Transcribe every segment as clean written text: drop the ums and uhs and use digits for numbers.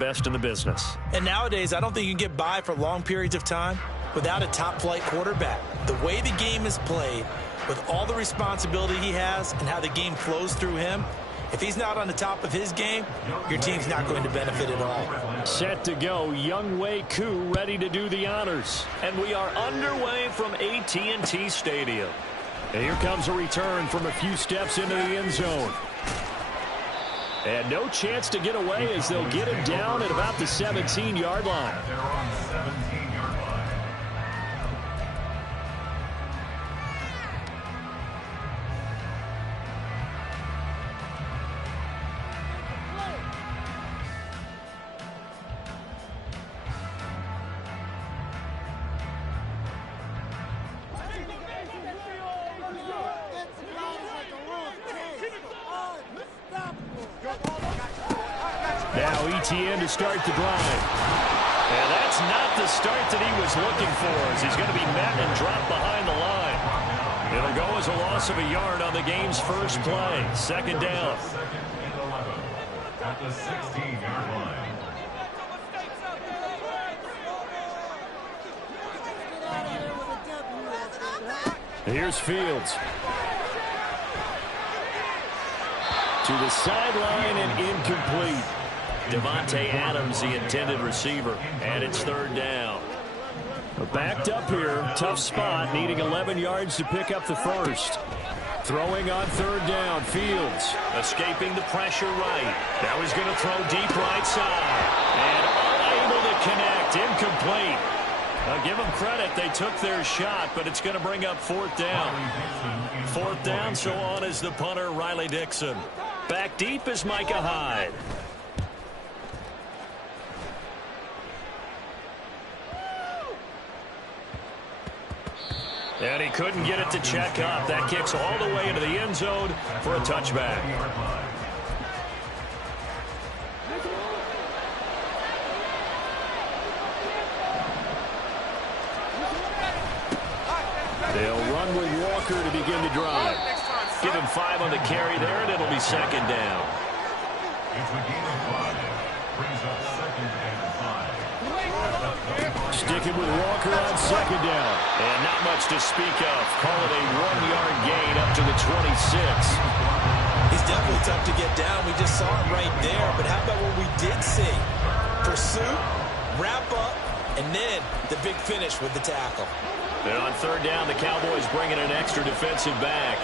best in the business. And nowadays, I don't think you can get by for long periods of time without a top-flight quarterback. The way the game is played, with all the responsibility he has and how the game flows through him, if he's not on the top of his game, your team's not going to benefit at all. Set to go, Younghoe Koo ready to do the honors. And we are underway from AT&T Stadium. And here comes a return from a few steps into the end zone. And no chance to get away as they'll get him down at about the 17-yard line. Now ETN to start the drive. And that's not the start that he was looking for, as he's going to be met and dropped behind the line. It'll go as a loss of a yard on the game's first play. Second down. At the 16-yard line. Here's Fields. To the sideline and incomplete. Devontae Adams, the intended receiver, and it's third down. Backed up here, tough spot, needing 11 yards to pick up the first. Throwing on third down, Fields. Escaping the pressure right. Now he's going to throw deep right side. And unable to connect, incomplete. Give them credit, they took their shot, but it's going to bring up fourth down. Fourth down, so on is the punter, Riley Dixon. Back deep is Micah Hyde. And he couldn't get it to check up. That kicks all the way into the end zone for a touchback. They'll run with Walker to begin the drive. Give him 5 on the carry there, and it'll be second down. It's a gain of 5. Brings up second and 5. Sticking with Walker on second down. And not much to speak of. Call it a 1-yard gain up to the 26. He's definitely tough to get down. We just saw him right there. But how about what we did see? Pursuit, wrap up, and then the big finish with the tackle. And on third down, the Cowboys bring in an extra defensive back.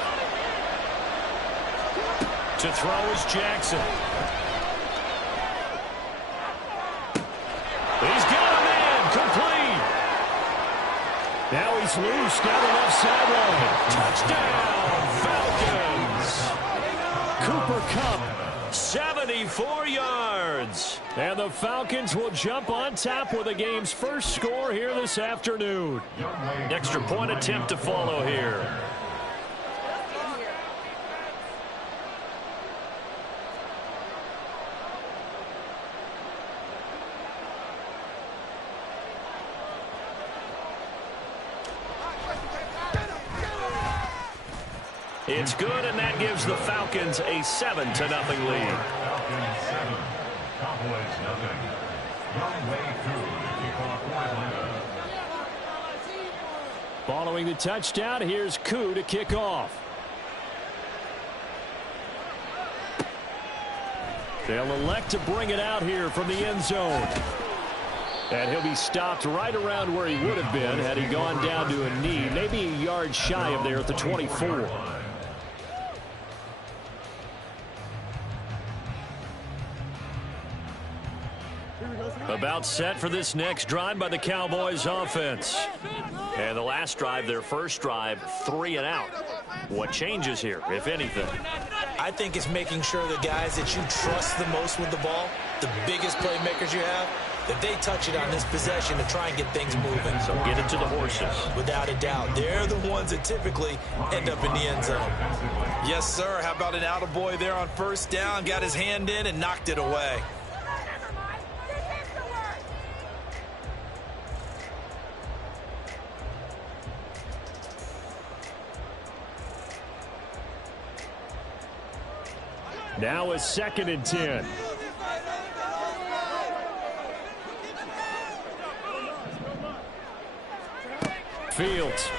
To throw is Jackson. He's got a man, complete. Now he's loose down the left sideline. Touchdown, Falcons. Cooper Kupp, 74 yards. And the Falcons will jump on top with the game's first score here this afternoon. Extra point attempt to follow here. It's good, and that gives the Falcons a 7-0 lead. Falcons 7, Cowboys nothing. Younghoe Koo to kick off. Following the touchdown, here's Koo to kick off. They'll elect to bring it out here from the end zone. And he'll be stopped right around where he would have been had he gone down to a knee, maybe a yard shy of there at the 24. About set for this next drive by the Cowboys offense. And the last drive, their first drive, 3 and out. What changes here, if anything? I think it's making sure the guys that you trust the most with the ball, the biggest playmakers you have, that they touch it on this possession to try and get things moving. So get it to the horses. Without a doubt. They're the ones that typically end up in the end zone. Yes, sir. How about an attaboy there on first down? Got his hand in and knocked it away. Now a 2nd and 10. Fields.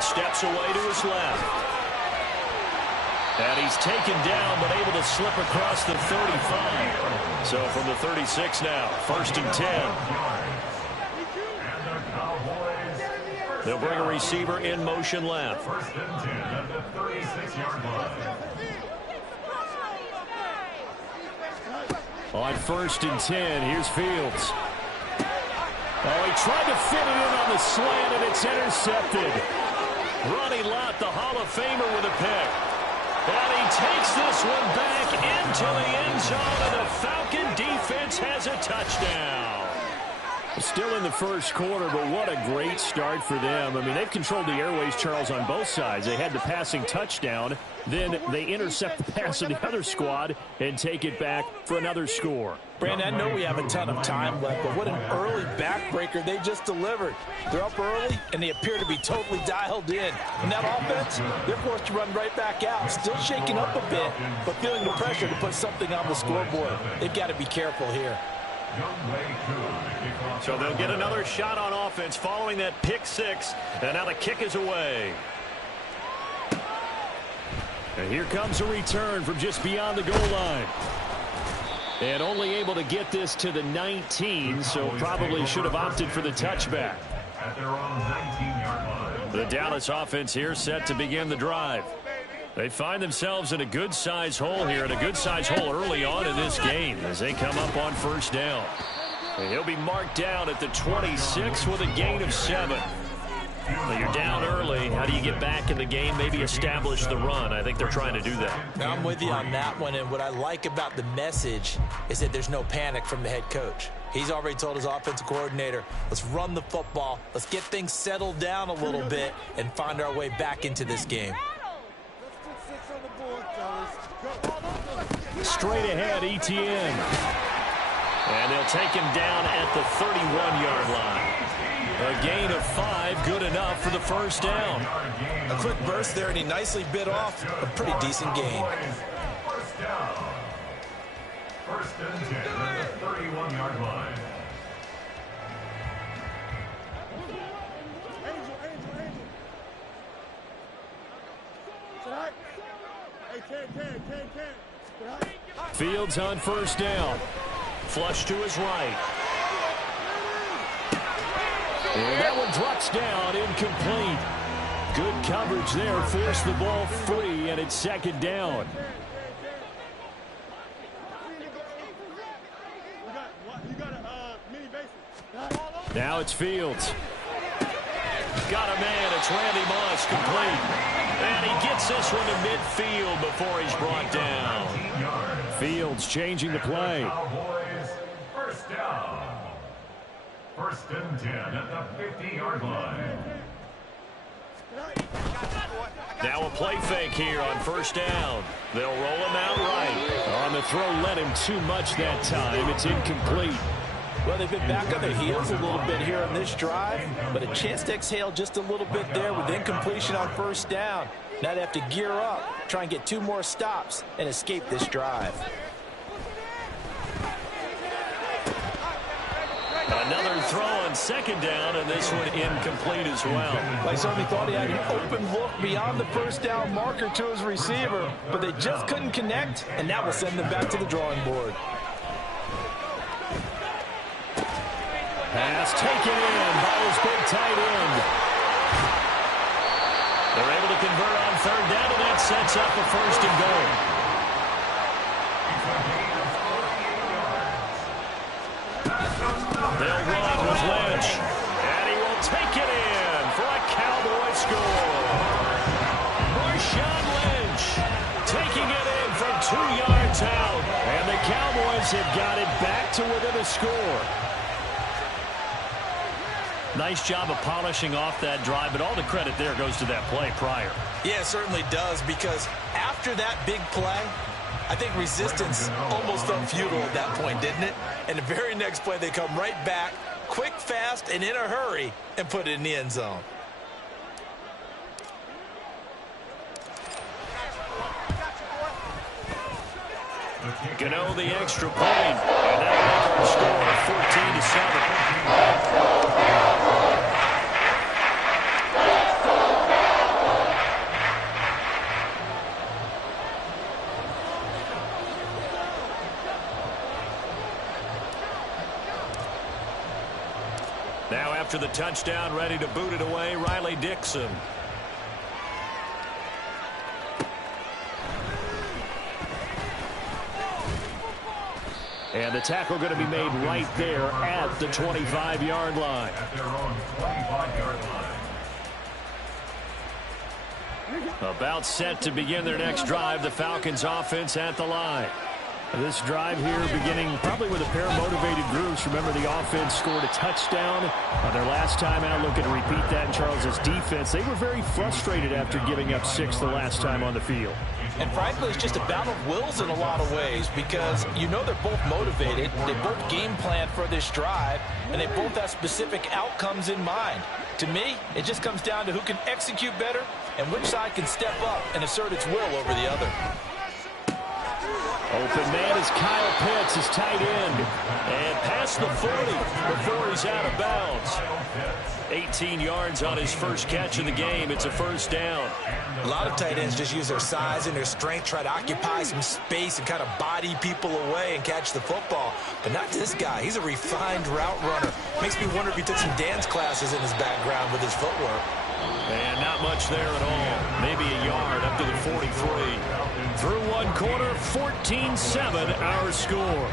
Steps away to his left. And he's taken down, but able to slip across the 35. So from the 36 now, 1st and 10. They'll bring a receiver in motion left. 1st and 10 at the 36-yard line. On 1st and 10, here's Fields. Oh, he tried to fit it in on the slant, and it's intercepted. Ronnie Lott, the Hall of Famer, with a pick. And he takes this one back into the end zone, and the Falcon defense has a touchdown. Still in the first quarter, but what a great start for them. I mean, they've controlled the airways, Charles, on both sides. They had the passing touchdown. Then they intercept the pass of the other squad and take it back for another score. Brandon, I know we have a ton of time left, but what an early backbreaker they just delivered. They're up early, and they appear to be totally dialed in. And that offense, they're forced to run right back out. Still shaking up a bit, but feeling the pressure to put something on the scoreboard. They've got to be careful here. So they'll get another shot on offense following that pick six. And now the kick is away. And here comes a return from just beyond the goal line. And only able to get this to the 19, so probably should have opted for the touchback. At their own 19-yard line. The Dallas offense here set to begin the drive. They find themselves in a good-sized hole here, and a good-sized hole early on in this game as they come up on 1st down. And he'll be marked down at the 26 with a gain of 7. Well, you're down early. How do you get back in the game? Maybe establish the run. I think they're trying to do that. I'm with you on that one, and what I like about the message is that there's no panic from the head coach. He's already told his offensive coordinator, let's run the football, let's get things settled down a little bit, and find our way back into this game. Straight ahead, ETN. And they'll take him down at the 31-yard line. A gain of 5, good enough for the 1st down. A quick burst there, and he nicely bit off a pretty decent gain. 1st down. 1st and 10 at the 31-yard line. Fields on 1st down. Flush to his right. And that one drops down, incomplete. Good coverage there, forced the ball free, and it's 2nd down. Now it's Fields. Got a man, it's Randy Moss, complete. And he gets this one to midfield before he's brought down. Fields changing the play. Cowboys, 1st down. 1st and 10 at the 50-yard line. Now a play fake here on 1st down. They'll roll him out right. On the throw, led him too much that time. It's incomplete. Well, they've been back on their heels a little bit here on this drive, but a chance to exhale just a little bit there with incompletion on 1st down. Now they have to gear up, try and get 2 more stops, and escape this drive. Another throw on 2nd down, and this one incomplete as well. I certainly thought he had an open look beyond the 1st down marker to his receiver, but they just couldn't connect, and that will send them back to the drawing board. Pass taken in by his big tight end. They're able to convert on 3rd down, and that sets up a 1st and goal. They'll run with Lynch, and he will take it in for a Cowboy score. Marshawn Lynch taking it in from 2 yards out, and the Cowboys have got it back to within a score. Nice job of polishing off that drive, but all the credit there goes to that play prior. Yeah, it certainly does, because after that big play, I think resistance almost felt futile at that point, didn't it? And the very next play, they come right back, quick, fast, and in a hurry, and put it in the end zone. The Gano the extra point, and that'll make our score 14-7. Now after the touchdown, ready to boot it away, Riley Dixon. And the tackle going to be made right there at the 25-yard line. At their own 25-yard line. About set to begin their next drive, the Falcons offense at the line. This drive here beginning probably with a pair of motivated groups. Remember, the offense scored a touchdown their last time out. Looking to repeat that in Charles's defense. They were very frustrated after giving up 6 the last time on the field. And frankly, it's just a battle of wills in a lot of ways because you know they're both motivated. They both game plan for this drive, and they both have specific outcomes in mind. To me, it just comes down to who can execute better and which side can step up and assert its will over the other. Open man is Kyle Pitts, his tight end. And past the 40 before he's out of bounds. 18 yards on his first catch of the game. It's a first down. A lot of tight ends just use their size and their strength, try to occupy some space and kind of body people away and catch the football. But not this guy. He's a refined route runner. Makes me wonder if he took some dance classes in his background with his footwork. And not much there at all. Maybe a yard up to the 43. Through one quarter, 14-7 our score.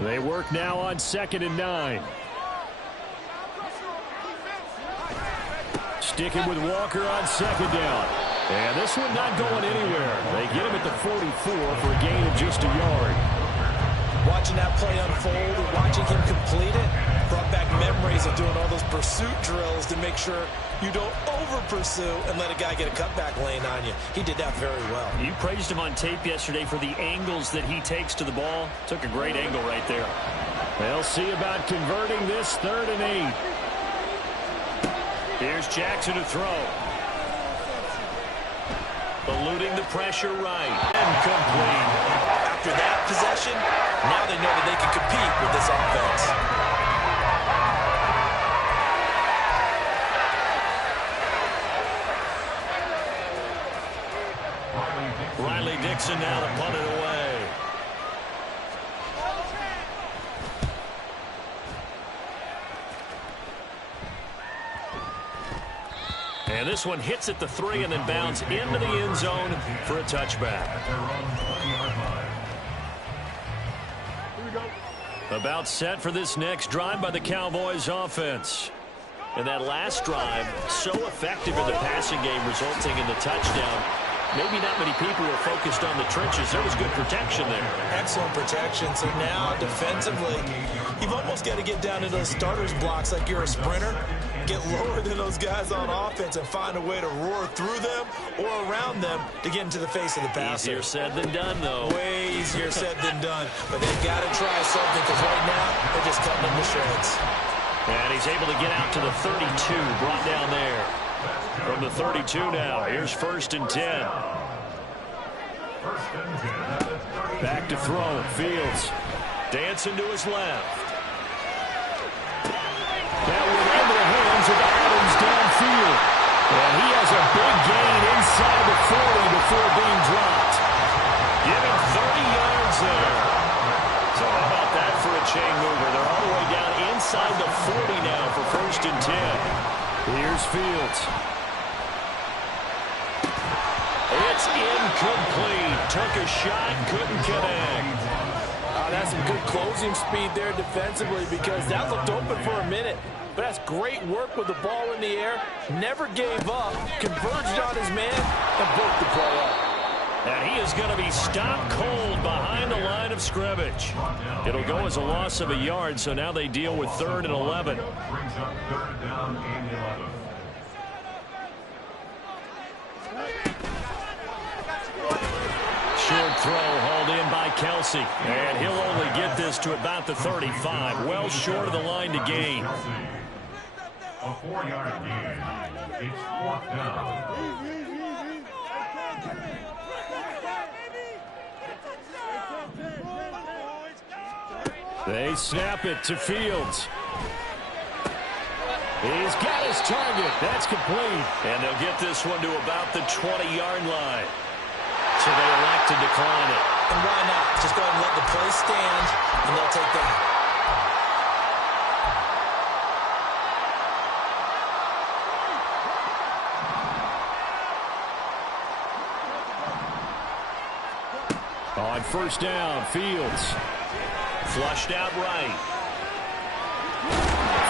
They work now on 2nd and 9. Sticking with Walker on 2nd down. And this one not going anywhere. They get him at the 44 for a gain of just a yard. Watching that play unfold and watching him complete it brought back memories of doing all those pursuit drills to make sure you don't over-pursue and let a guy get a cutback lane on you. He did that very well. You praised him on tape yesterday for the angles that he takes to the ball. Took a great angle right there. They'll see about converting this 3rd and 8. Here's Jackson to throw. Eluding the pressure right. And complete. After that possession, now they know that they can compete with this offense. Riley Dixon now to punt it away. And this one hits at the 3 and then bounds into the end zone for a touchback. About set for this next drive by the Cowboys offense. And that last drive, so effective in the passing game, resulting in the touchdown. Maybe not many people were focused on the trenches. There was good protection there. Excellent protection. So now, defensively, you've almost got to get down to those starters blocks like you're a sprinter. Get lower than those guys on offense and find a way to roar through them or around them to get into the face of the passer. Easier said than done, though. Way easier said than done. But they've got to try something because right now, they're just cutting them to shreds. And he's able to get out to the 32, brought down there. From the 32 now, here's 1st and 10. Back to throw, Fields. Dancing to his left. That went into the hands of Adams downfield. And he has a big gain inside the 40 before being dropped. Give him 30 yards there. So how about that for a chain mover? They're all the way down inside the 40 now for 1st and 10. Here's Fields. It's incomplete. Took a shot, couldn't connect. That's some good closing speed there defensively because that looked open for a minute. But that's great work with the ball in the air. Never gave up, converged on his man, and broke the play up. And he is going to be stopped cold behind the line of scrimmage. It'll go as a loss of a yard, so now they deal with 3rd and 11. Brings up 3rd down and 11. short throw hauled in by Kelsey. And he'll only get this to about the 35. Well short of the line to gain. A 4-yard gain. It's 4th down. They snap it to Fields. He's got his target. That's complete. And they'll get this one to about the 20-yard line. So they elect to decline it. And why not? Just go ahead and let the play stand, and they'll take that. On first down, Fields. Flushed out right.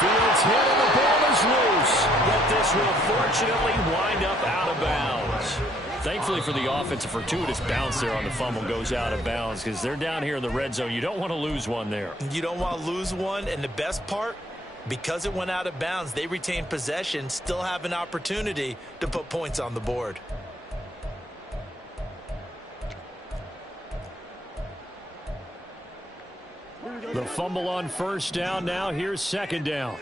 Fields hit and the ball is loose. But this will fortunately wind up out of bounds. Thankfully for the offense, a fortuitous bounce there on the fumble goes out of bounds because they're down here in the red zone. You don't want to lose one there. You don't want to lose one, and the best part, because it went out of bounds, they retain possession, still have an opportunity to put points on the board. The fumble on first down. Now here's second down.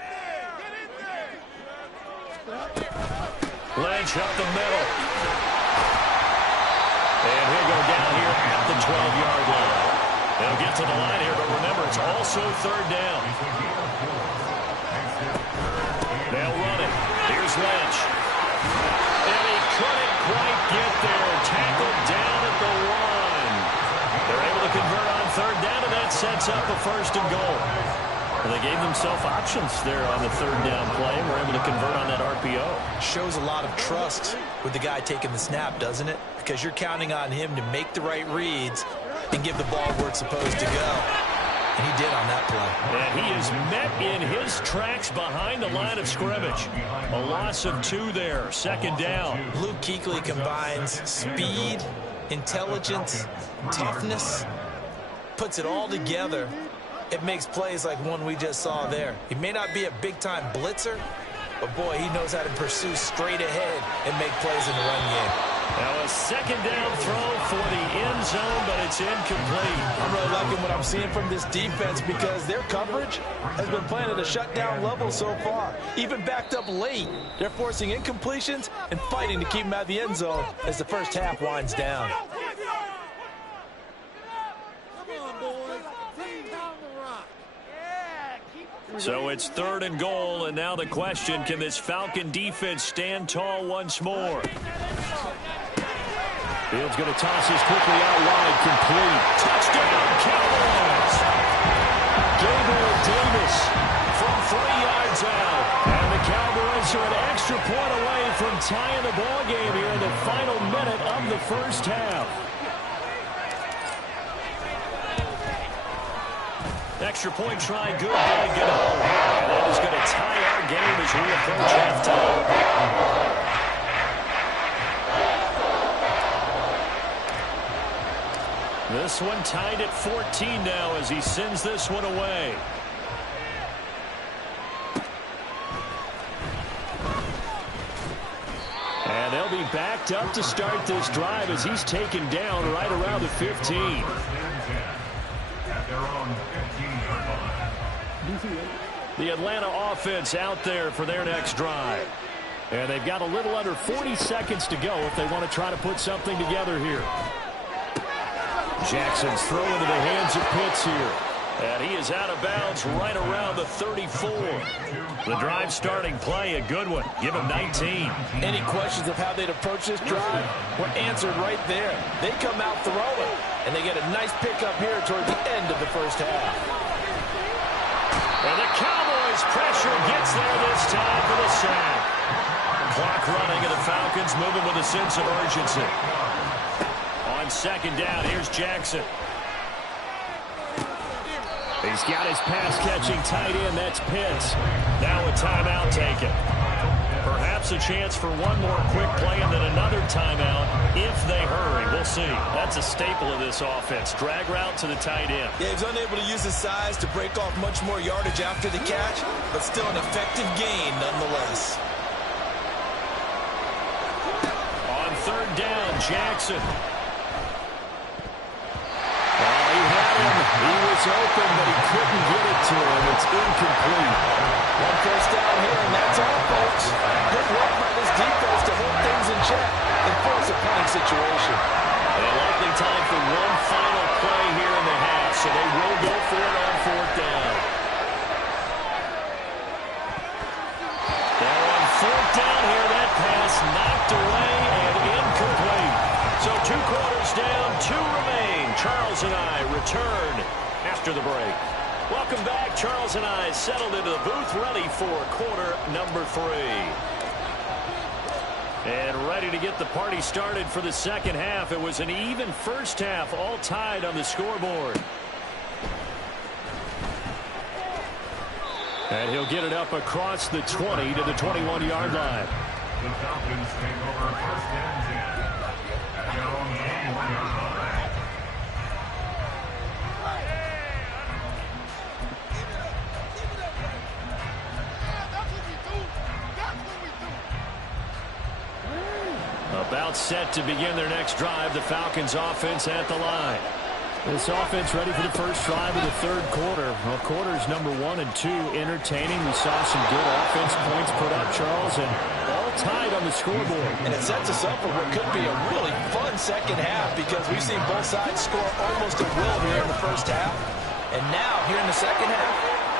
Lynch up the middle. And he'll go down here at the 12-yard line. They'll get to the line here, but remember, it's also third down. They'll run it. Here's Lynch. And he couldn't quite get there. Tackled down at the 1. They're able to convert on third down, and that sets up a first and goal. Well, they gave themselves options there on the third down play, and were able to convert on that RPO. Shows a lot of trust with the guy taking the snap, doesn't it? Because you're counting on him to make the right reads and give the ball where it's supposed to go. And he did on that play. And he is met in his tracks behind the line of scrimmage. A loss of 2 there, second down. Luke Kuechly combines speed, intelligence, toughness, puts it all together. It makes plays like one we just saw there. He may not be a big-time blitzer, but, boy, he knows how to pursue straight ahead and make plays in the run game. Now a second down throw for the end zone, but it's incomplete. I'm really liking what I'm seeing from this defense because their coverage has been playing at a shutdown level so far. Even backed up late, they're forcing incompletions and fighting to keep them out of the end zone as the first half winds down. So it's third and goal, and now the question, can this Falcon defense stand tall once more? Fields going to toss this quickly out wide, complete. Touchdown, Cowboys! Gabriel Davis from 3 yards out. And the Cowboys are an extra point away from tying the ball game here in the final minute of the first half. Extra point try, good by Gano. And that is going to tie our game as we approach halftime. This one tied at 14 now as he sends this one away. And they'll be backed up to start this drive as he's taken down right around the 15. The Atlanta offense out there for their next drive. And they've got a little under 40 seconds to go if they want to try to put something together here. Jackson's throw into the hands of Pitts here. And he is out of bounds right around the 34. The drive starting play, a good one. Give him 19. Any questions of how they'd approach this drive were answered right there. They come out throwing, and they get a nice pickup here toward the end of the first half. And the Cowboys pressure gets there this time for the sack. Clock running, and the Falcons moving with a sense of urgency. On second down, here's Jackson. He's got his pass-catching tight end. That's Pitts. Now a timeout taken. Perhaps a chance for one more quick play and then another timeout if they hurry. We'll see. That's a staple of this offense. Drag route to the tight end. Yeah, he's unable to use his size to break off much more yardage after the catch, but still an effective gain nonetheless. On third down, Jackson. him. He was open, but he couldn't get it to him. It's incomplete. One first down here, and that's all, folks. Good work by this defense to hold things in check and force a punting situation. And likely time for one final play here in the half, so they will go for it on fourth down. They're on fourth down here. That pass knocked away and incomplete. So 2 quarters down, 2 remain. Charles and I return after the break. Welcome back. Charles and I settled into the booth, ready for quarter number 3. And ready to get the party started for the second half. It was an even first half, all tied on the scoreboard. And he'll get it up across the 20 to the 21-yard line. The Falcons take over first and 10 at their own 21-yard line. About set to begin their next drive. The Falcons offense at the line. This offense ready for the first drive of the third quarter. Well, quarters number 1 and 2 entertaining. We saw some good offense points put up, Charles, and all tied on the scoreboard. And it sets us up for what could be a really fun second half because we've seen both sides score almost at will here in the first half. And now, here in the second half,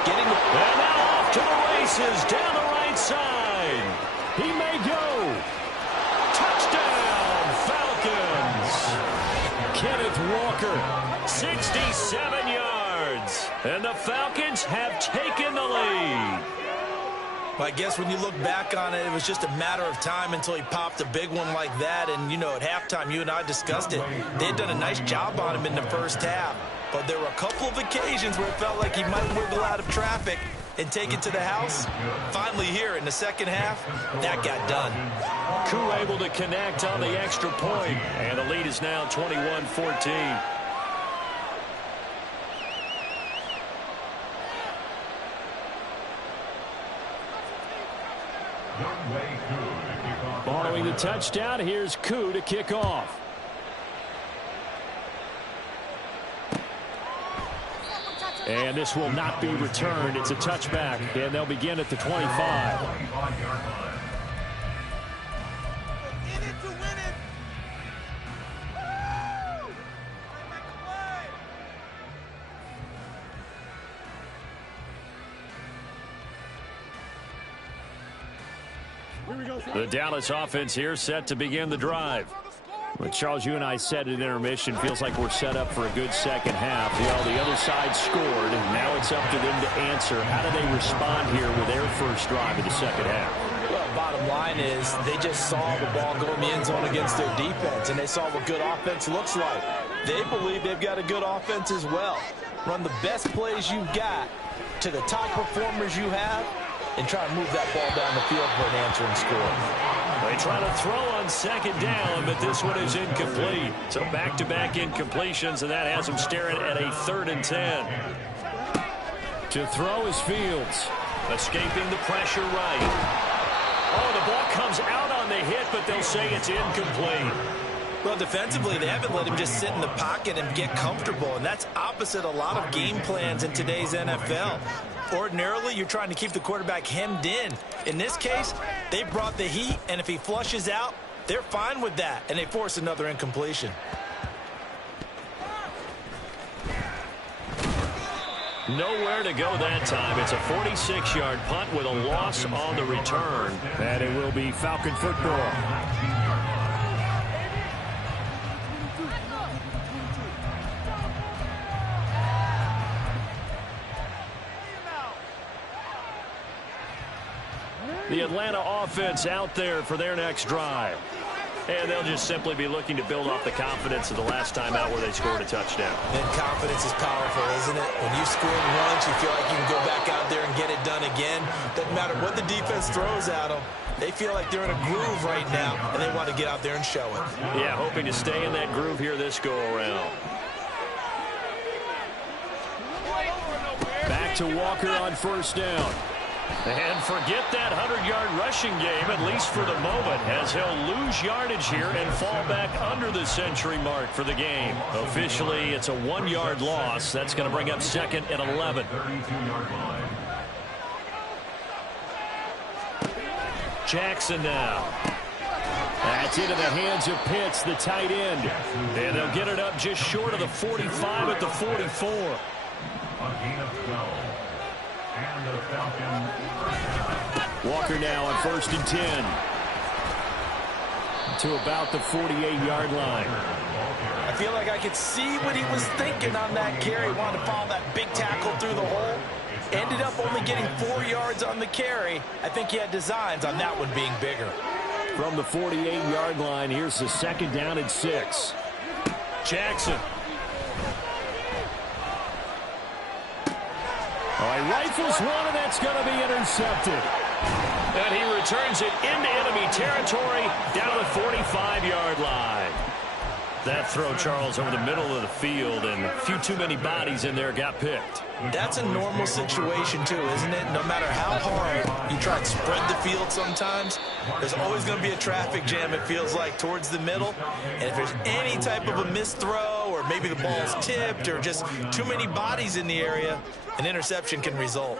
getting the... And now off to the races down the right side. He may go. Touchdown, Falcons. Kenneth Walker, 67 yards. And the Falcons have taken the lead. Well, I guess when you look back on it, it was just a matter of time until he popped a big one like that. And, you know, at halftime, you and I discussed it. They had done a nice job on him in the first half. But there were a couple of occasions where it felt like he might wiggle out of traffic and take it to the house. Finally here in the second half, that got done. Koo able to connect on the extra point, and the lead is now 21-14. Following the touchdown, here's Koo to kick off. And this will not be returned. It's a touchback, and they'll begin at the 25. The Dallas offense here set to begin the drive. Well, Charles, you and I said at intermission, feels like we're set up for a good second half. Well, the other side scored, and now it's up to them to answer. How do they respond here with their first drive of the second half? Well, bottom line is they just saw the ball go in the end zone against their defense, and they saw what good offense looks like. They believe they've got a good offense as well. Run the best plays you've got to the top performers you have, and try to move that ball down the field for an answering score. They try to throw on second down, but this one is incomplete. So back-to-back incompletions, and that has them staring at a 3rd and 10. To throw is Fields. Escaping the pressure right. Oh, the ball comes out on the hit, but they'll say it's incomplete. Well, defensively, they haven't let him just sit in the pocket and get comfortable, and that's opposite a lot of game plans in today's NFL. Ordinarily, you're trying to keep the quarterback hemmed in. In this case, they brought the heat, and if he flushes out, they're fine with that, and they force another incompletion. Nowhere to go that time. It's a 46-yard punt with a loss on the return, and it will be Falcon football. The Atlanta offense out there for their next drive. And they'll just simply be looking to build off the confidence of the last time out where they scored a touchdown. And confidence is powerful, isn't it? When you score once, you feel like you can go back out there and get it done again. Doesn't matter what the defense throws at them. They feel like they're in a groove right now, and they want to get out there and show it. Yeah, hoping to stay in that groove here this go-around. Back to Walker on first down. And forget that 100-yard rushing game, at least for the moment, as he'll lose yardage here and fall back under the century mark for the game. Officially, it's a 1-yard loss. That's going to bring up second and 11. Jackson now. That's into the hands of Pitts, the tight end. And they'll get it up just short of the 45 at the 44. Walker now on 1st and 10. To about the 48-yard line. I feel like I could see what he was thinking on that carry. Wanted to follow that big tackle through the hole. Ended up only getting 4 yards on the carry. I think he had designs on that one being bigger. From the 48-yard line, here's the 2nd down and 6. Jackson. Oh, he rifles one, and that's going to be intercepted. And he returns it into enemy territory down to the 45-yard line. That throw, Charles, over the middle of the field, and a few too many bodies in there got picked. That's a normal situation, too, isn't it? No matter how hard you try to spread the field sometimes, there's always going to be a traffic jam, it feels like, towards the middle. And if there's any type of a missed throw, or maybe the ball's tipped, or just too many bodies in the area, an interception can result.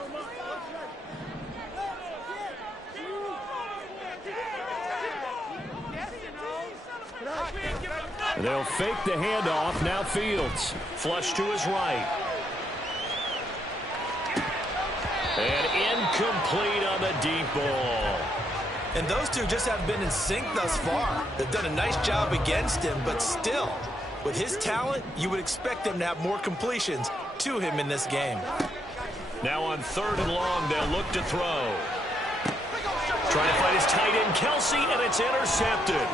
They'll fake the handoff. Now Fields. Flush to his right. And incomplete on the deep ball. And those two just have been in sync thus far. They've done a nice job against him, but still, with his talent, you would expect him to have more completions to him in this game. Now on 3rd and long, they'll look to throw. Trying to find his tight end, Kelsey, and it's intercepted.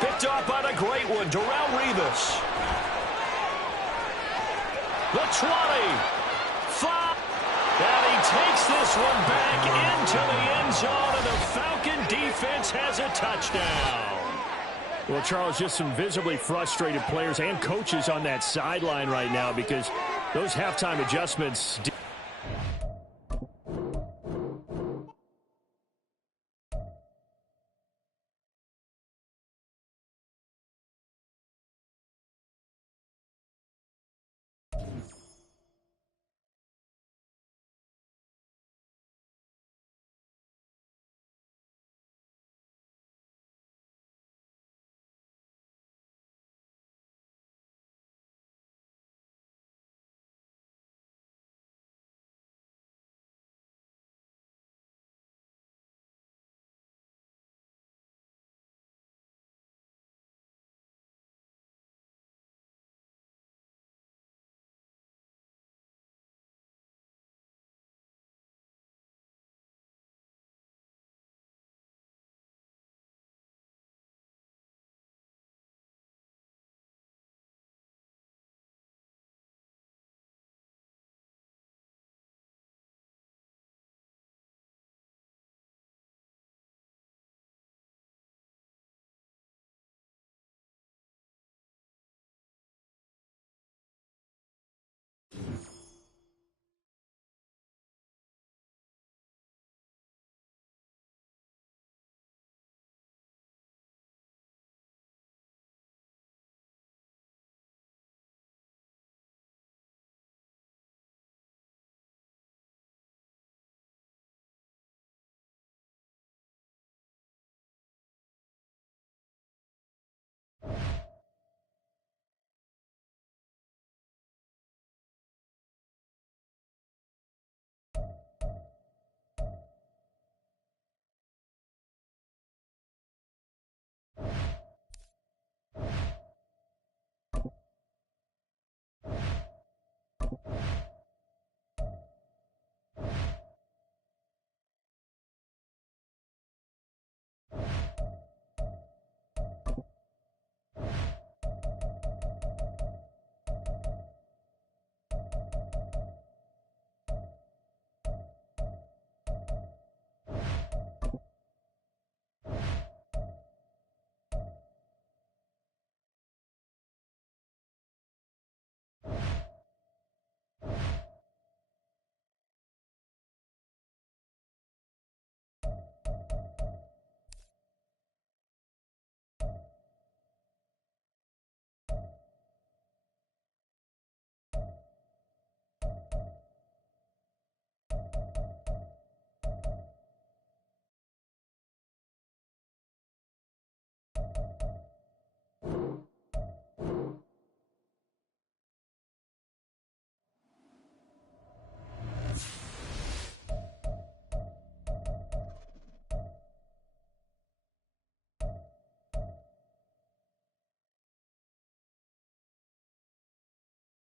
Picked off on a great one, Darrelle Revis. The 20. 5. And he takes this one back into the end zone, and the Falcon defense has a touchdown. Well, Charles, just some visibly frustrated players and coaches on that sideline right now because those halftime adjustments